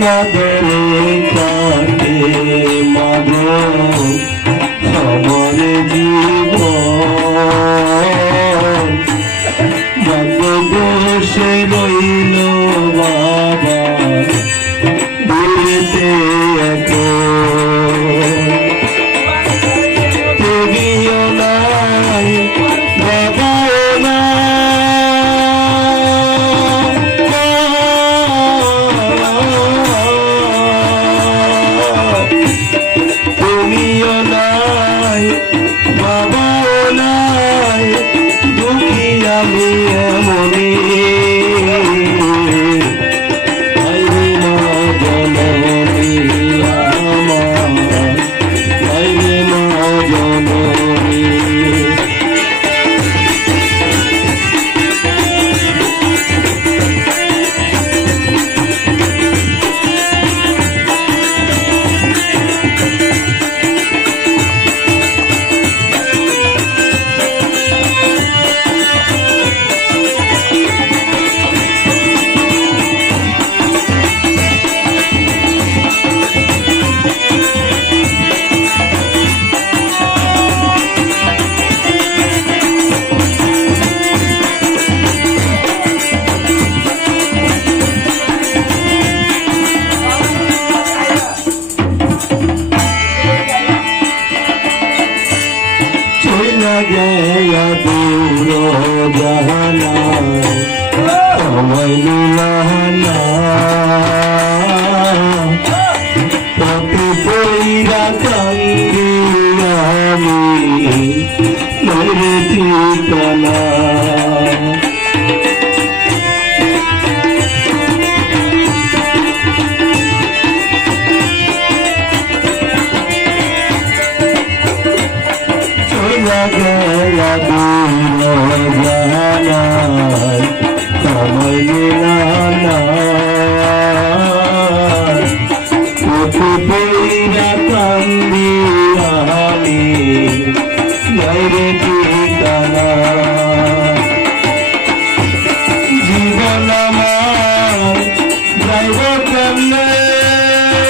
অনাদরে কাটে মাগো আমার জীবন মাগো বসে রইল বাবা দূরেতে তুমিও নাই বাবাও তুমিও নাই বাবাও নাই দুঃখী আমি এমনি गया दूर जहाना लहना पति पईरा कंदी मेरे ठिकाना गया दूर जाना समय मिलाना पईरा कंदी मेरे ठिकाना